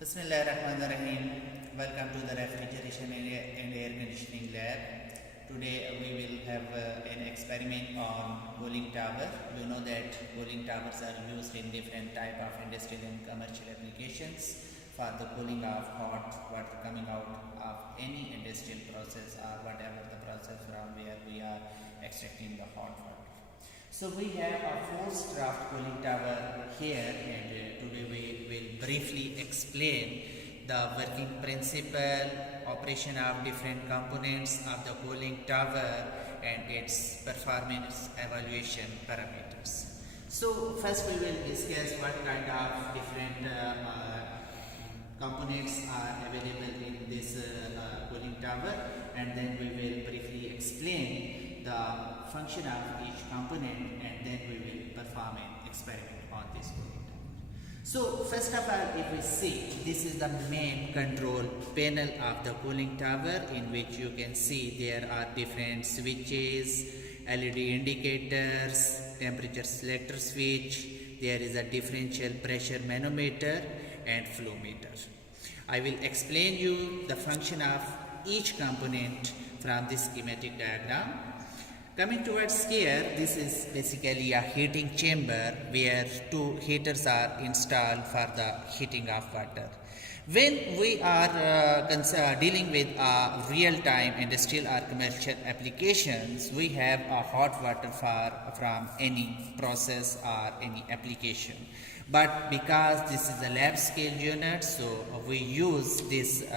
Bismillahirrahmanirrahim. Welcome to the refrigeration and air conditioning lab. Today we will have an experiment on cooling tower. You know that cooling towers are used in different type of industrial and commercial applications for the cooling of hot water coming out of any industrial process or whatever the process from where we are extracting the hot water. So we have a forced draft cooling tower here, and today we will briefly explain the working principle, operation of different components of the cooling tower and its performance evaluation parameters. So first we will discuss what kind of different components are available in this cooling tower, and then we will briefly explain the function of each component, and then we will perform an experiment on this cooling tower. So first of all, if we see, this is the main control panel of the cooling tower, in which you can see there are different switches, LED indicators, temperature selector switch, there is a differential pressure manometer and flow meter. I will explain you the function of each component from this schematic diagram. Coming towards here, this is basically a heating chamber where two heaters are installed for the heating of water. When we are dealing with real-time industrial or commercial applications, we have a hot water from any process or any application. But because this is a lab scale unit, so we use this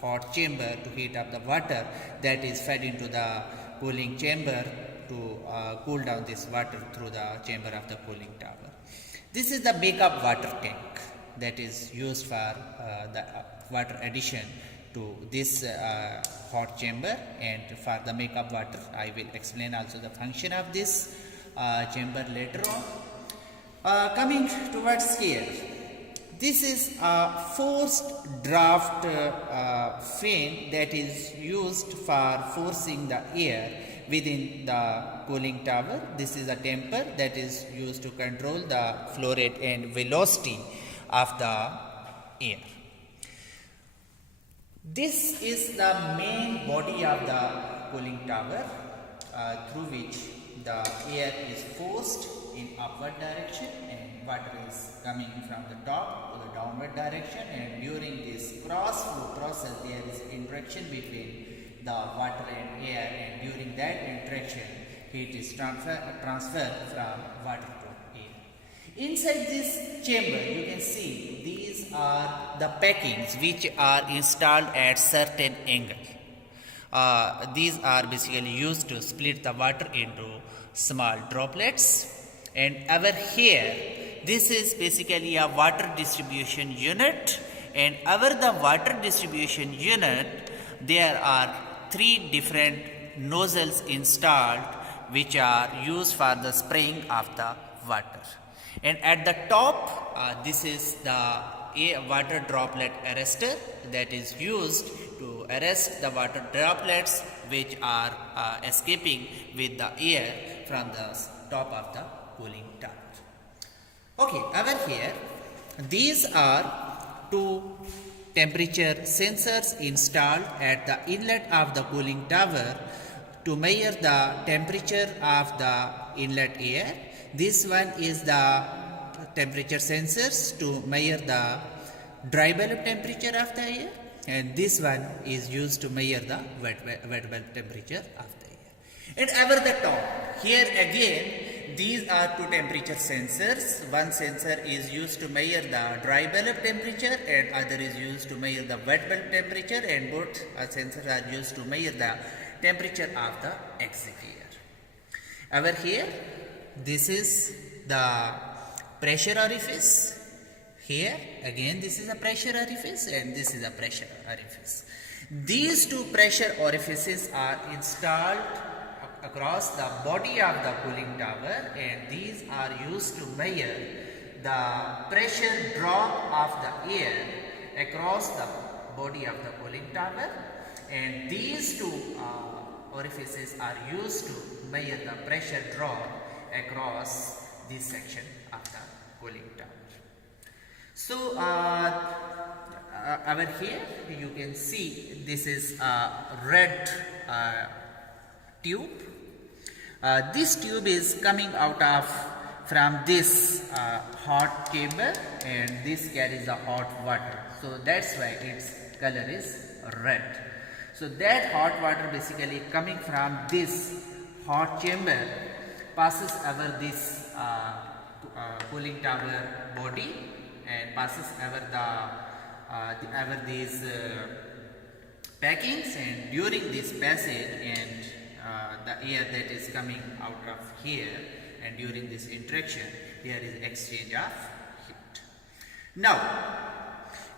hot chamber to heat up the water that is fed into the cooling chamber to cool down this water through the chamber of the cooling tower. This is the backup water tank that is used for the water addition to this hot chamber, and for the makeup water I will explain also the function of this chamber later on. Coming towards here, this is a forced draft fan that is used for forcing the air within the cooling tower. This is a temper that is used to control the flow rate and velocity of the air. This is the main body of the cooling tower through which the air is forced in upward direction, and water is coming from the top to the downward direction, and during this cross flow process there is interaction between the water and air, and during that interaction heat is transferred from water to air. Inside this chamber you can see these are the packings which are installed at certain angle. These are basically used to split the water into small droplets. And over here, this is basically a water distribution unit, and over the water distribution unit there are three different nozzles installed which are used for the spraying of the water. And at the top, this is the water droplet arrestor that is used to arrest the water droplets which are escaping with the air from the top of the cooling tower. Okay, over here, these are two temperature sensors installed at the inlet of the cooling tower to measure the temperature of the inlet air. This one is the temperature sensors to measure the dry bulb temperature of the air, and this one is used to measure the wet bulb temperature of the air. And over the top, here again, these are two temperature sensors. One sensor is used to measure the dry bulb temperature, and other is used to measure the wet bulb temperature, and both sensors are used to measure the temperature of the exit air. Over here, this is the pressure orifice. Here again, this is a pressure orifice, and this is a pressure orifice. These two pressure orifices are installed across the body of the cooling tower, and these are used to measure the pressure drop of the air across the body of the cooling tower, and these two orifices are used to measure the pressure drop across this section of the cooling tower. So over here you can see this is a red tube. This tube is coming out of from this hot chamber, and this carries the hot water, so that's why its color is red. So that hot water basically coming from this hot chamber passes over this cooling tower body and passes over over these packings, and during this passage and the air that is coming out of here, and during this interaction there is exchange of heat. Now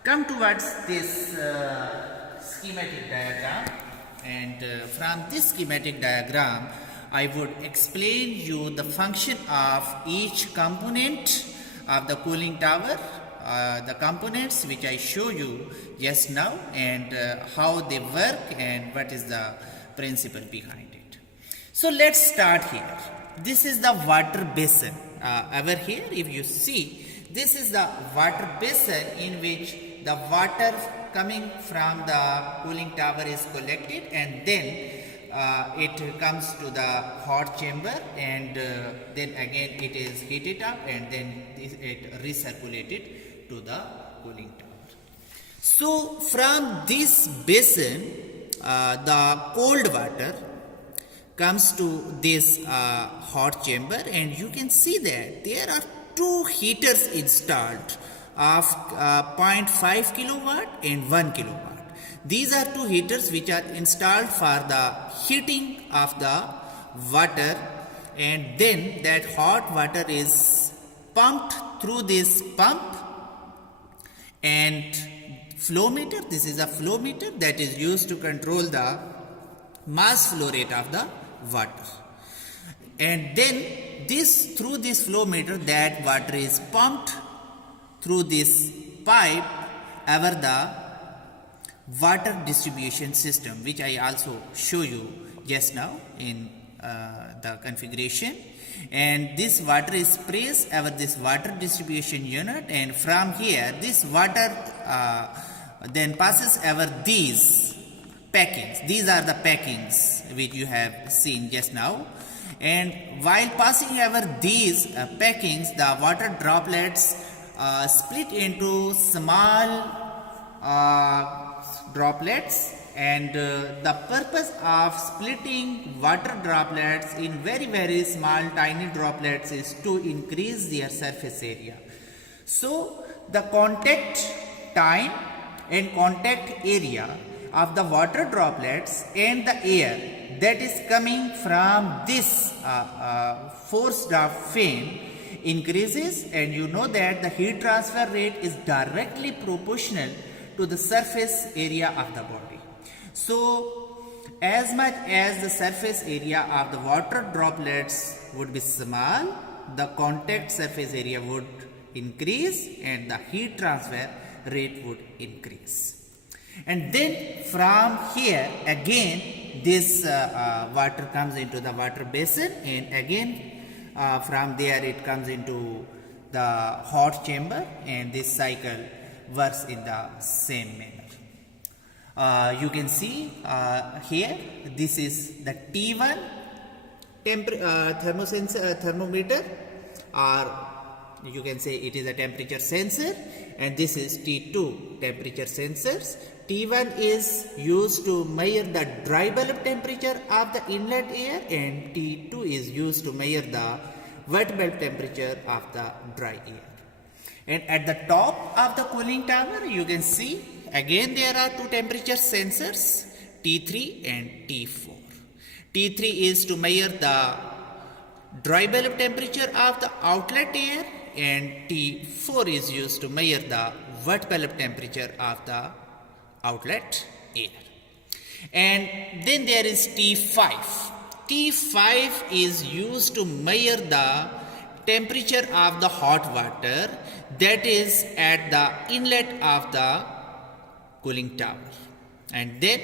come towards this schematic diagram, and from this schematic diagram I would explain you the function of each component of the cooling tower, the components which I show you just now, and how they work and what is the principle behind it. So let's start here. This is the water basin. Over here if you see, this is the water basin in which the water coming from the cooling tower is collected, and then it comes to the hot chamber, and then again it is heated up, and then it recirculated to the cooling tower. So from this basin the cold water comes to this hot chamber, and you can see that there are two heaters installed of 0.5 kilowatt and 1 kilowatt. These are two heaters which are installed for the heating of the water, and then that hot water is pumped through this pump and flow meter. This is a flow meter that is used to control the mass flow rate of the water, and then this through this flow meter that water is pumped through this pipe over the water distribution system, which I also show you just now in the configuration, and this water is placed over this water distribution unit, and from here this water then passes over these packings. These are the packings which you have seen just now, and while passing over these packings, the water droplets split into small droplets, and the purpose of splitting water droplets in very small tiny droplets is to increase their surface area. So the contact time and contact area of the water droplets and the air that is coming from this forced fan increases, and you know that the heat transfer rate is directly proportional to the surface area of the body. So as much as the surface area of the water droplets would be small, the contact surface area would increase and the heat transfer rate would increase. And then from here again this water comes into the water basin, and again from there it comes into the hot chamber, and this cycle works in the same manner. You can see here this is the T1 thermometer, or you can say it is a temperature sensor, and this is T2 temperature sensors. T1 is used to measure the dry bulb temperature of the inlet air, and T2 is used to measure the wet bulb temperature of the dry air. And at the top of the cooling tower you can see again there are two temperature sensors, T3 and T4. T3 is to measure the dry bulb temperature of the outlet air, and T4 is used to measure the wet bulb temperature of the outlet air. And then there is T5. T5 is used to measure the temperature of the hot water that is at the inlet of the cooling tower. And then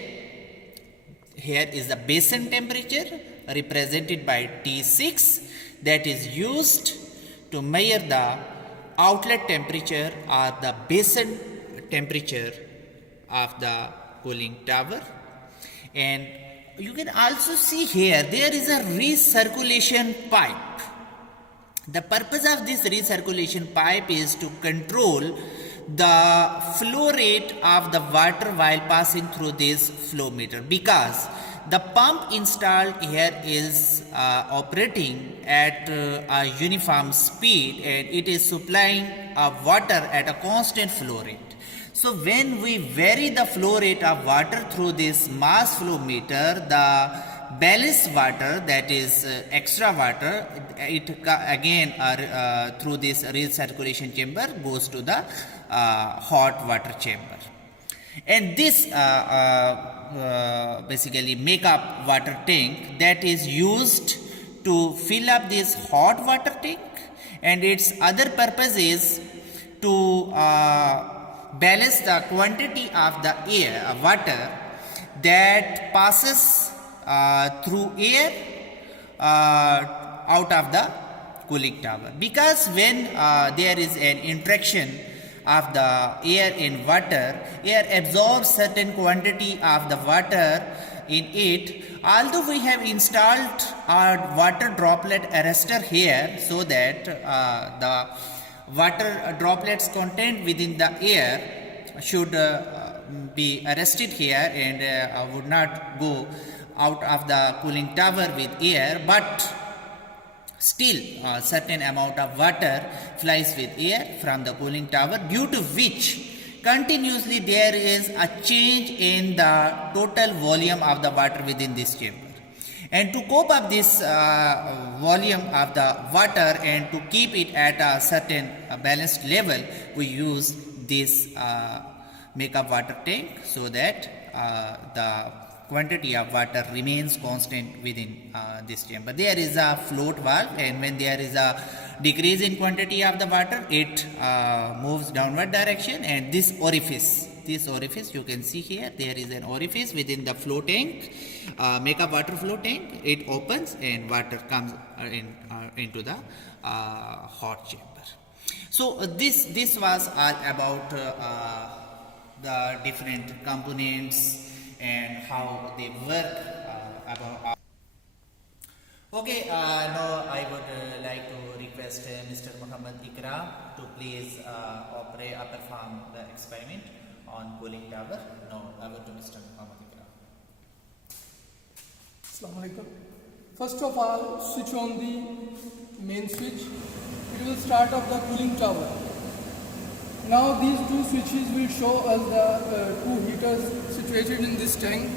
here is the basin temperature represented by T6 that is used to measure the outlet temperature or the basin temperature of the cooling tower. And you can also see here there is a recirculation pipe. The purpose of this recirculation pipe is to control the flow rate of the water while passing through this flow meter, because the pump installed here is operating at a uniform speed and it is supplying water at a constant flow rate. So when we vary the flow rate of water through this mass flow meter, the ballast water, that is extra water, it again through this recirculation chamber goes to the hot water chamber. And this basically makeup water tank that is used to fill up this hot water tank, and its other purpose is to balance the quantity of the air water that passes through air out of the cooling tower. Because when there is an interaction of the air in water, air absorbs certain quantity of the water in it. Although we have installed our water droplet arrestor here, so that the water droplets contained within the air should be arrested here and would not go out of the cooling tower with air, but still a certain amount of water flies with air from the cooling tower, due to which continuously there is a change in the total volume of the water within this chamber. And to cope up this volume of the water and to keep it at a certain balanced level, we use this makeup water tank, so that the quantity of water remains constant within this chamber. There is a float valve, and when there is a decrease in quantity of the water, it moves downward direction, and this orifice you can see here, there is an orifice within the flow tank, makeup water flow tank. It opens and water comes into the hot chamber. So this was all about the different components and how they work. Okay, now I would like to request Mr. Muhammad Ikram to please perform the experiment on cooling tower. Now over to Mr. Muhammad Ikram. Assalamu alaikum. First of all, switch on the main switch. It will start up the cooling tower. Now these two switches will show us the two heaters situated in this tank,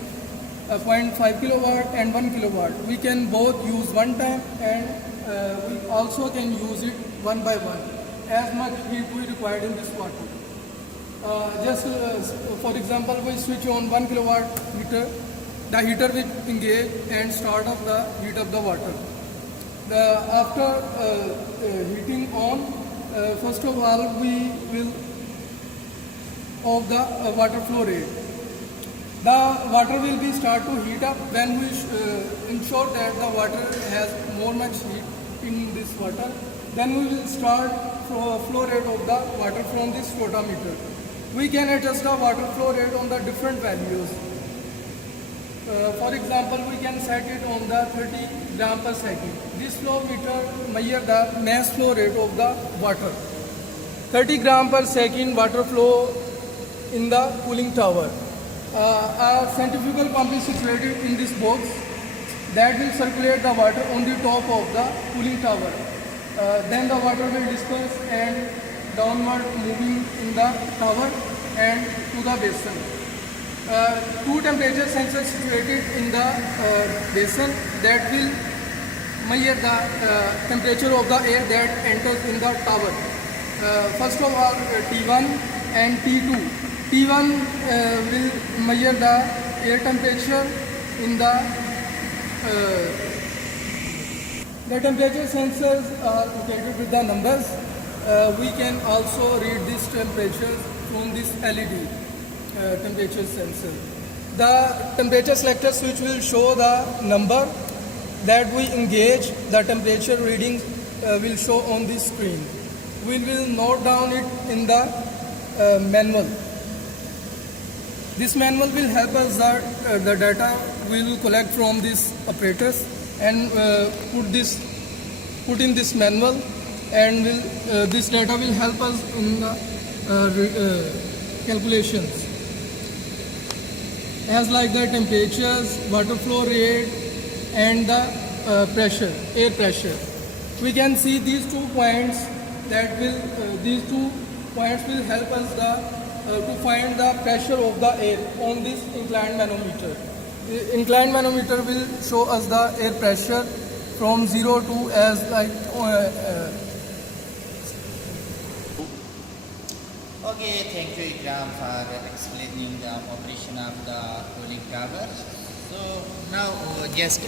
0.5 kilowatt and 1 kilowatt. We can both use one time, and we also can use it one by one, as much heat we required in this water. For example, we switch on 1 kilowatt heater. The heater will engage and start up the heat of the water. After heating on, first of all, we will off the water flow rate. The water will be start to heat up when we ensure that the water has more much heat in this water. Then we will start flow rate of the water from this photometer. We can adjust the water flow rate on the different values. For example, we can set it on the 30 gram per second. This flow meter measures the mass flow rate of the water. 30 gram per second water flow in the cooling tower. A centrifugal pump is situated in this box that will circulate the water on the top of the cooling tower. Then the water will disperse and downward moving in the tower and to the basin. Two temperature sensors situated in the basin that will measure the temperature of the air that enters in the tower. First of all, T1 and T2. T1 will measure the air temperature in the temperature sensors are located with the numbers. We can also read these temperatures from this LED temperature sensor. The temperature selector switch will show the number that we engage. The temperature reading will show on this screen. We will note down it in the manual. This manual will help us that the data we will collect from these operators and put in this manual, and this data will help us in the calculations, as like the temperatures, water flow rate, and the pressure, air pressure. We can see these 2 points these 2 points will help us to find the pressure of the air on this inclined manometer. The inclined manometer will show us the air pressure from 0 to as like Okay, thank you Ikram for explaining the operation of the cooling tower. So now just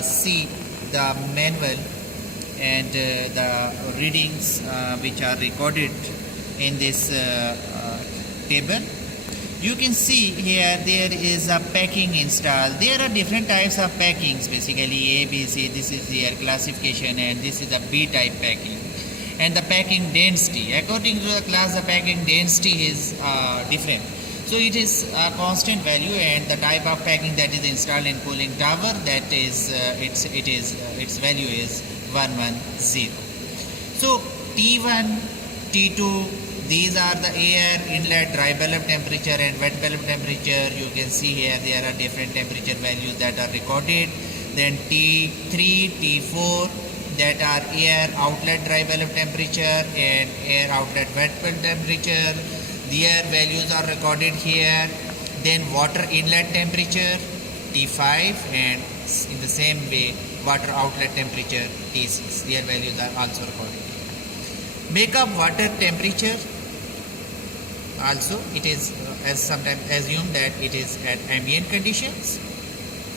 see the manual and the readings which are recorded in this table. You can see here there is a packing installed. There are different types of packings, basically A, B, C. This is their classification, and this is a B type packing. And the packing density, according to the class, the packing density is different. So it is a constant value, and the type of packing that is installed in cooling tower, that is its value is 110. So T1, T2, these are the air inlet dry bulb temperature and wet bulb temperature. You can see here there are different temperature values that are recorded. Then T3, T4, that are air outlet dry bulb temperature and air outlet wet bulb temperature. Their values are recorded here. Then water inlet temperature T5, and in the same way water outlet temperature T6. Their values are also recorded here. Makeup water temperature, also it is as sometimes assumed that it is at ambient conditions.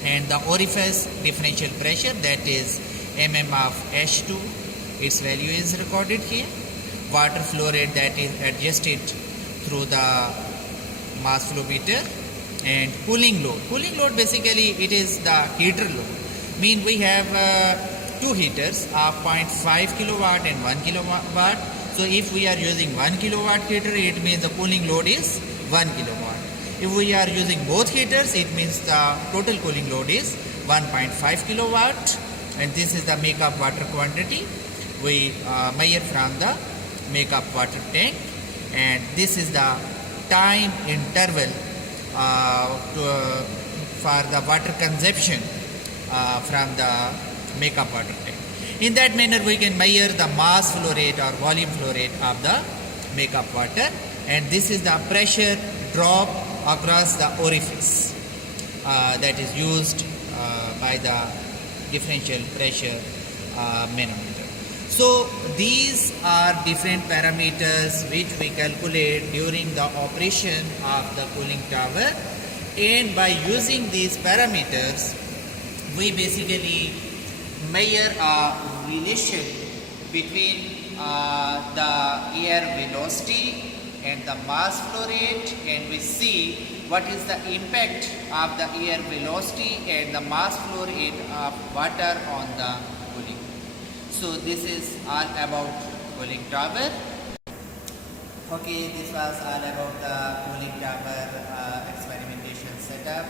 And the orifice differential pressure, that is mm of H2, its value is recorded here. Water flow rate, that is adjusted through the mass flow meter. And cooling load basically it is the heater load. Mean we have 2 heaters of 0.5 kilowatt and 1 kilowatt. So if we are using 1 kilowatt heater, it means the cooling load is 1 kilowatt. If we are using both heaters, it means the total cooling load is 1.5 kilowatt. And this is the makeup water quantity we measure from the makeup water tank. And this is the time interval for the water consumption from the makeup water tank. In that manner, we can measure the mass flow rate or volume flow rate of the makeup water. And this is the pressure drop across the orifice that is used by the differential pressure manometer. So these are different parameters which we calculate during the operation of the cooling tower, and by using these parameters we basically measure a relation between the air velocity and the mass flow rate, and we see what is the impact of the air velocity and the mass flow rate of water on the cooling. So this is all about cooling tower. Okay, this was all about the cooling tower experimentation setup.